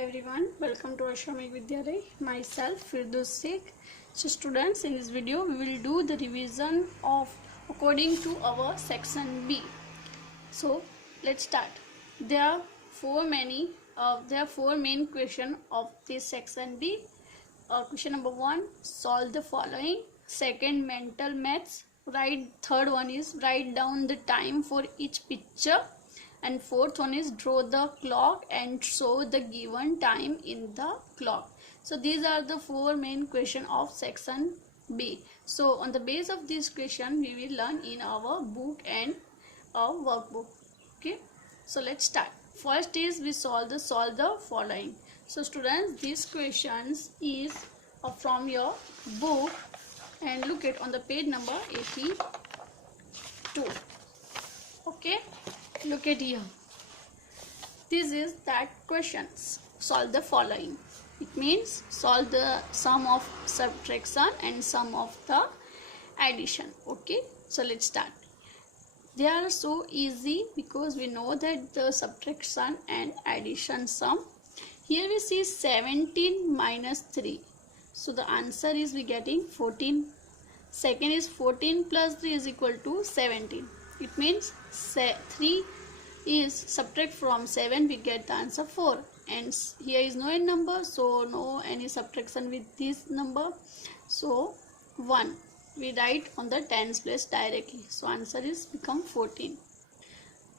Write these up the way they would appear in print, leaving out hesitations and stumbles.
everyone, welcome to Ashramik Vidyalaya. Myself Firdaus Sheikh. So students, in this video we will do the revision of according to our section B. So let's start. There are four main question of this section B. Question number 1, solve the following. Second, mental maths. Third one is write down the time for each picture. And fourth one is draw the clock and show the given time in the clock. So these are the four main question of section B. So on the base of this question we will learn in our book and our workbook. Okay, so let's start. First is we solve the following. So students, these questions is from your book, and look at on the page number 82. Okay, look at here. This is that questions. Solve the following. It means solve the sum of subtraction and sum of the addition. Okay, so let's start. They are so easy because we know that the subtraction and addition sum. Here we see 17 minus 3. So the answer is we getting 14. Second is 14 plus 3 is equal to 17. It means 3 is subtract from 7, we get the answer 4. And here is no n number, so no any subtraction with this number. So 1 we write on the tens place directly. So answer is become 14.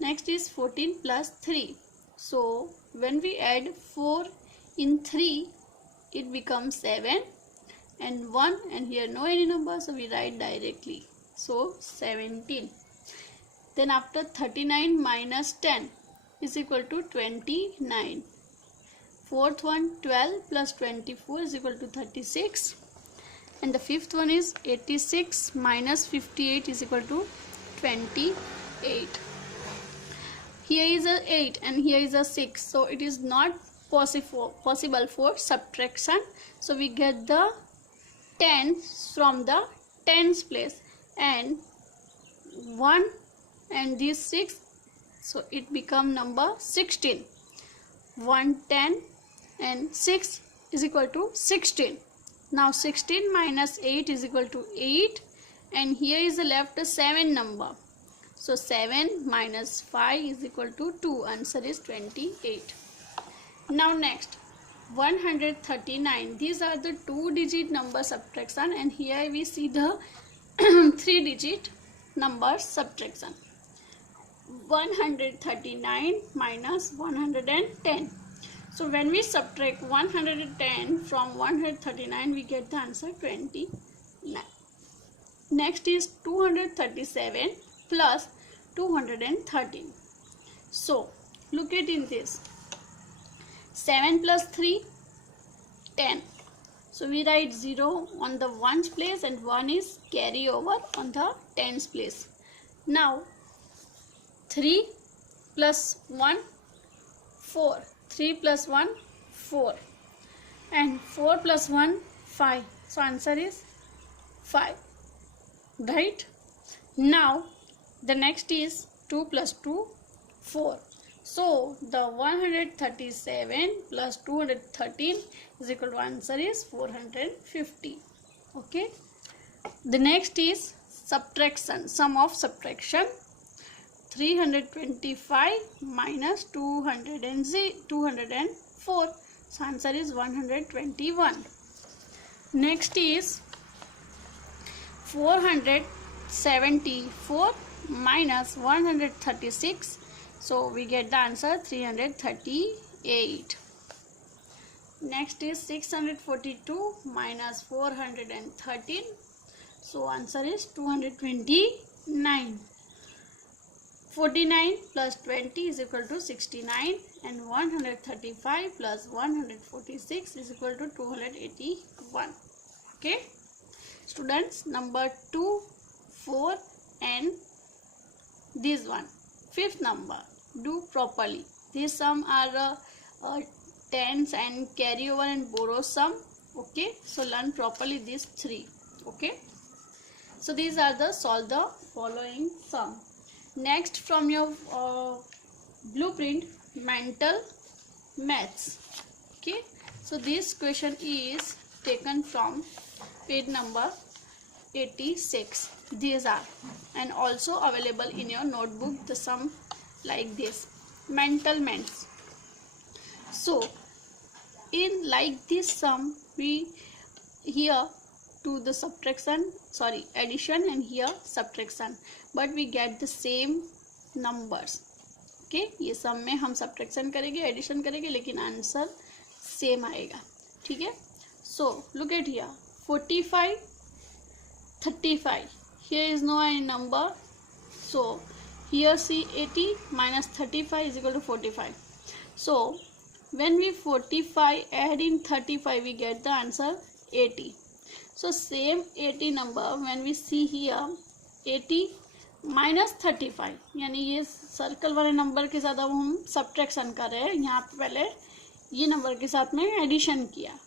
Next is 14 plus 3. So when we add 4 in 3, it becomes 7 and 1, and here no any number, so we write directly. So 17. Then after 39 minus 10 is equal to 29. Fourth one, 12 plus 24 is equal to 36. And the fifth one is 86 minus 58 is equal to 28. Here is a 8 and here is a 6. So it is not possible for subtraction. So we get the tens from the tens place, and 1 and this 6, so it become number 16. 1 10 and 6 is equal to 16. Now 16 minus 8 is equal to 8, and here is left a 7 number. So 7 minus 5 is equal to 2. Answer is 28. Now next, 139. These are the 2-digit number subtraction, and here we see the 3-digit number subtraction. 139 minus 110. So when we subtract 110 from 139, we get the answer 29. Next is 237 plus 213. So look at in this. 7 plus 3, 10. So we write 0 on the ones place and 1 is carry over on the tens place. Now 3 plus 1, 4. 3 plus 1, 4. And 4 plus 1, 5. So answer is 5. Right? Now the next is 2 plus 2, 4. So the 137 plus 213 is equal to answer is 450. Okay. The next is subtraction, sum of subtraction. 325 minus 204. So answer is 121. Next is 474 minus 136. So we get the answer 338. Next is 642 minus 413. So answer is 229. 49 plus 20 is equal to 69, and 135 plus 146 is equal to 281. Okay. Students, number 2, 4 and this one, fifth number, do properly. These sum are tens and carry over and borrow sum. Okay. So learn properly these 3. Okay. So these are the solve the following sum. Next, from your blueprint, mental maths. Okay, so this question is taken from page number 86. These are, and also available in your notebook, the sum like this, mental ments. So in like this sum, we here to the addition, and here subtraction, but we get the same numbers. Okay, ये सम में हम subtraction करेंगे, addition करेंगे, लेकिन answer same आएगा. ठीक है. So look at here, 45, 35. Here is no any number, so here see 80 minus 35 is equal to 45. So when we 45 add in 35, we get the answer 80. So same 80 number when we see here 80 minus 35, यानी ये circle वाले number के साथ अब हम subtraction कर रहे हैं. यहाँ पे पहले ये नंबर के साथ में एडिशन किया.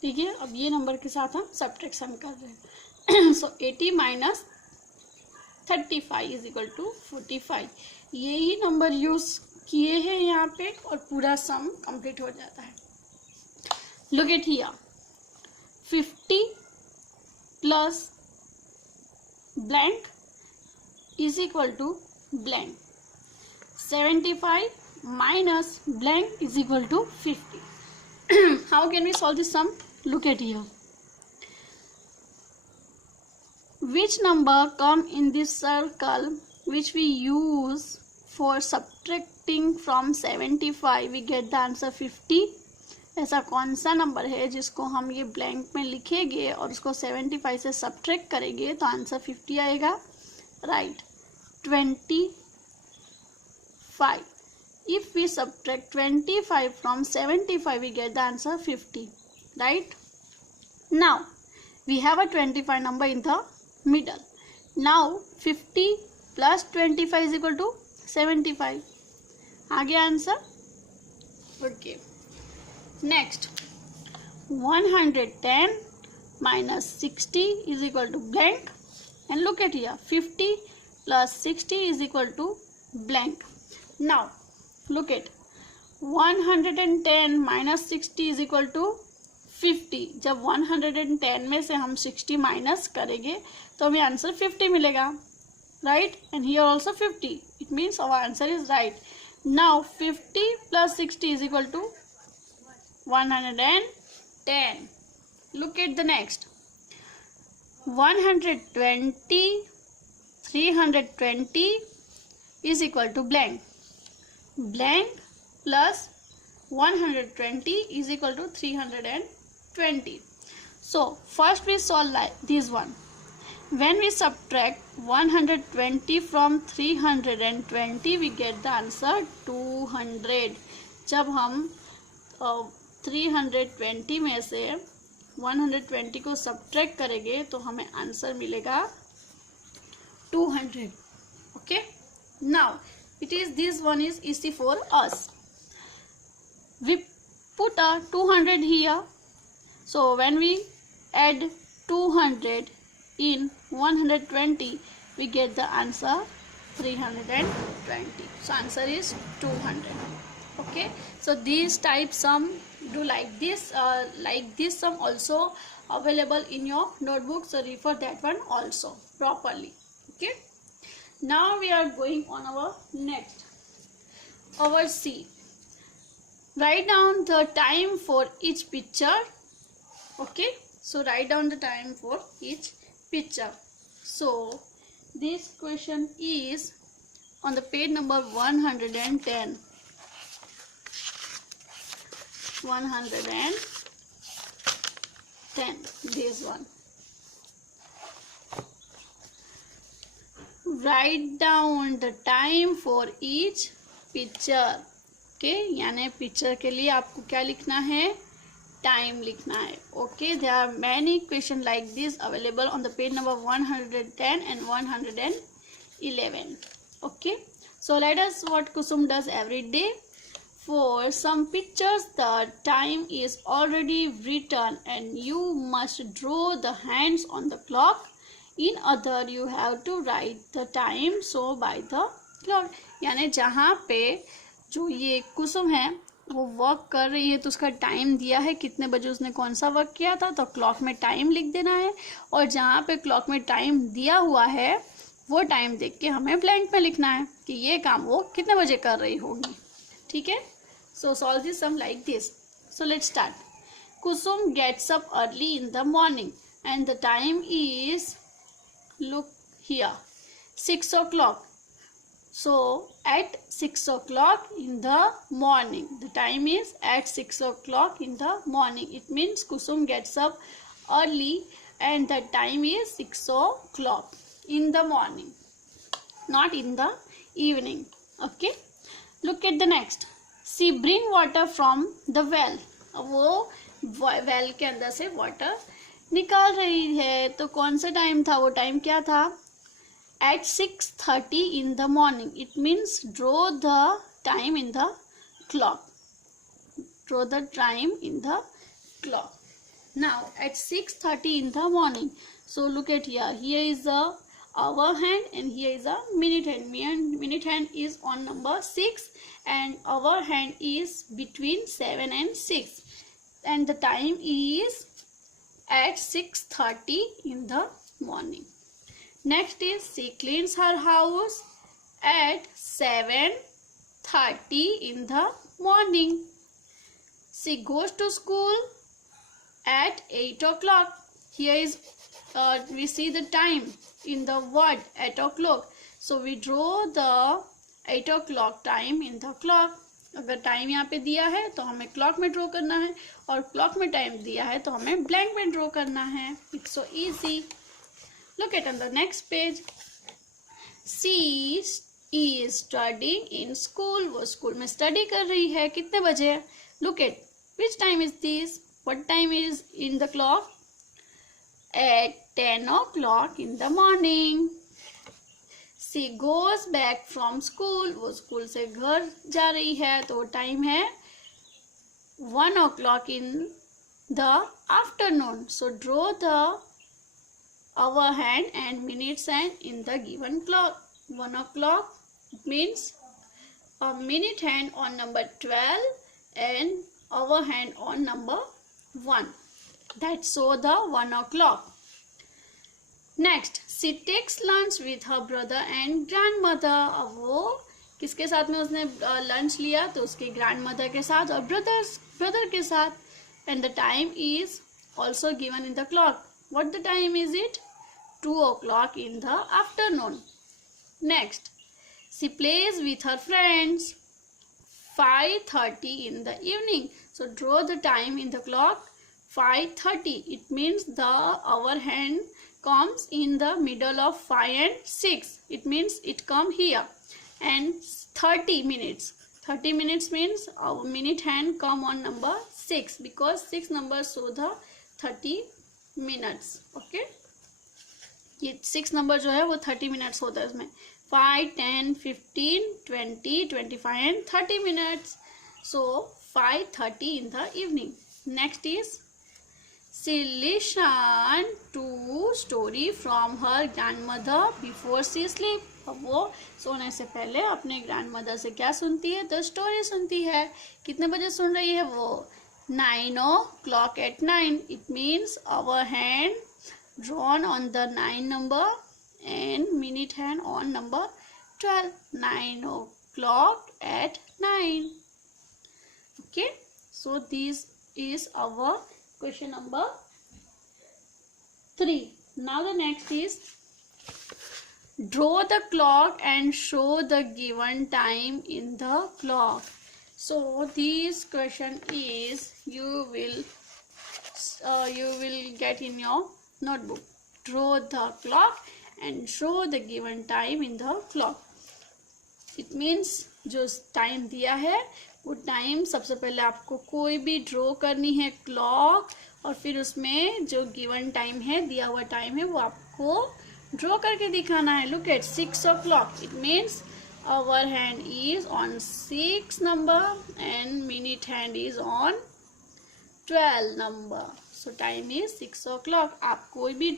ठीक है, अब ये नंबर के साथ हम सब्ट्रैक्शन कर रहे हैं. सो 80 माइनस 35 इज इक्वल टू 45. यही नंबर यूज किए हैं यहाँ पे और पूरा सम कंप्लीट हो जाता है. Look eight here, 50 plus blank is equal to blank. 75 minus blank is equal to 50. How can we solve this sum? Look at here. Which number come in this circle which we use for subtracting from 75? We get the answer 50. ऐसा कौन सा number है जिसको हम ये blank में लिखेंगे और उसको 75 से सब्ट्रैक्ट करेंगे तो आंसर 50 आएगा. Right, 25. If we subtract 25 from 75, we get the answer 50. Right? Now we have a 25 number in the middle. Now 50 plus 25 is equal to 75. आ गया answer. Okay. Next, 110 minus 60 is equal to blank. And look at here, 50 plus 60 is equal to blank. Now look at 110 minus 60 is equal to 50. जब 110 में से हम 60 minus करेंगे तो हमें answer 50 मिलेगा. Right? And here also 50. It means our answer is right. Now 50 plus 60 is equal to 110. Look at the next. 120 320 is equal to blank. Blank plus 120 is equal to 320. So first we solve like this one. When we subtract 120 from 320, we get the answer 200. जब हम 320 में से 120 को subtract करेंगे तो हमें answer मिलेगा 200. Okay, now it is this one is easy for us. We put a 200 here, so when we add 200 in 120, we get the answer 320. So answer is 200. Okay, so these type sum do like this sum also available in your notebook, so refer that one also properly. Okay, now we are going on our next, our C. Write down the time for each picture. Okay, so write down the time for each picture. So this question is on the page number 110. 110, this one. Write down the time for each picture. Okay, यानी picture के लिए आपको क्या लिखना है, time लिखना है. Okay, there are many questions like this available on the page number 110 and 111. Okay, so let us what Kusum does every day. For some pictures the time is already written and you must draw the hands on the clock. In other you have to write the time so by the clock. यानी जहाँ पे जो ये कुसुम है वो work कर रही है तो उसका टाइम दिया है, कितने बजे उसने कौन सा वर्क किया था, तो क्लॉक में टाइम लिख देना है। और जहाँ पे क्लॉक में टाइम दिया हुआ है वो टाइम देख के हमें ब्लैंक में लिखना है कि ये काम वो कितने बजे कर रही होगी। ठीक है, so solve this sum like this. So let's start. Kusum gets up early in the morning and the time is, look here, 6 o'clock. So at 6 o'clock in the morning, the time is at 6 o'clock in the morning. It means Kusum gets up early and the time is 6 o'clock in the morning, not in the evening. Okay, look at the next. She bring water from the well. अब वो well के अंदर से water निकाल रही है, तो कौन सा टाइम था, वो टाइम क्या था, at 6:30 in the morning. It means draw the time in the clock. Draw the time in the clock. Now at 6:30 in the morning. So look at here. Here is the hour hand and here is a minute hand. Minute hand is on number 6 and hour hand is between 7 and 6. And the time is at 6:30 in the morning. Next is she cleans her house at 7:30 in the morning. She goes to school at 8 o'clock. Here is we see the time in the word 8 o'clock. So we draw the 8 o'clock time in the clock. अगर time यहाँ पे दिया है तो हमें clock में draw करना है, और क्लॉक में टाइम दिया है तो हमें ब्लैंक में ड्रॉ करना है. It's so easy. Look at on the next page. She is studying in school. वो स्कूल में स्टडी कर रही है. कितने बजे? Look at which time is this? What time is in the clock? At 10 o'clock in the morning. She goes back from school. वो school से घर जा रही है, तो टाइम है 1 o'clock in the afternoon. So draw the hour hand and minutes hand in the given clock. 1 o'clock means a minute hand on number 12 and hour hand on number 1. That's so the 1 o'clock. Next, she takes lunch with her brother and grandmother. अब वो किसके साथ में उसने lunch लिया, तो उसके grandmother के साथ और ब्रदर के साथ. And the time is also given in the clock. What the time is it? 2 o'clock in the afternoon. Next, she plays with her friends 5:30 in the evening. So draw the time in the clock 5:30. It means the hour hand comes in the middle of 5 and 6. It means it come here. And 30 minutes. 30 minutes means our minute hand come on number 6 because 6 numbers show the 30 minutes. Okay. ये 6 number जो है वो 30 minutes होता है उसमें. 5, 10, 15, 20, 25 and 30 minutes. So 5:30 in the evening. Next is she listened to story from her grandmother before she sleep. अब वो सोने से पहले अपने ग्रैंडमदर से क्या सुनती है, तो स्टोरी सुनती है. कितने बजे सुन रही है वो? 9 o'clock at 9. It means our hand drawn on the 9 number and minute hand on number 12. 9 o'clock at 9. Okay, so this is our question number 3. Now the next is draw the clock and show the given time in the clock. So this question is you will get in your notebook. Draw the clock and show the given time in the clock. It means जो time दिया है वो time सबसे पहले आपको कोई भी draw करनी है क्लॉक, और फिर उसमें जो गिवन टाइम है, दिया हुआ टाइम है, वो आपको ड्रॉ करके दिखाना है. Look at 6 o'clock. It means hour hand is on 6 number and minute hand is on 12 number. So time is 6 o'clock. आप कोई भी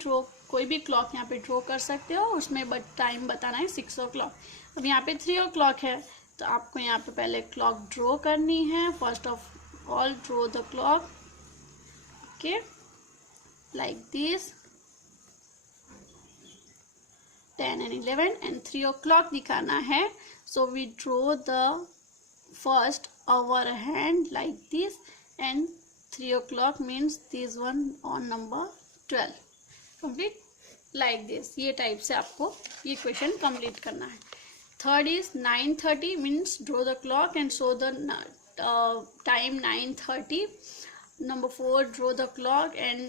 क्लॉक यहाँ पे ड्रॉ कर सकते हो, उसमें बट टाइम बताना है 6 o'clock. अब यहाँ पे 3 o'clock है, तो आपको यहाँ पे पहले क्लॉक ड्रॉ करनी है. First of all draw the clock. Okay, like this. 10 and 11 and 3 o'clock दिखाना है. So we draw the first our hand like this, and 3 o'clock means this one on number 12. Complete like this. ये type से आपको ये question complete करना है. Third is 9:30 means draw the clock and show the time 9:30. Number 4, draw the clock and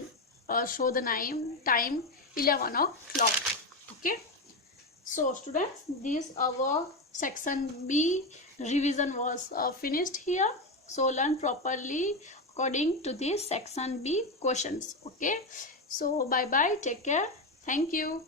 show the time 11 o'clock. Okay. So students, this our section B revision was finished here. So learn properly according to this section B questions. Okay. So bye bye. Take care. Thank you.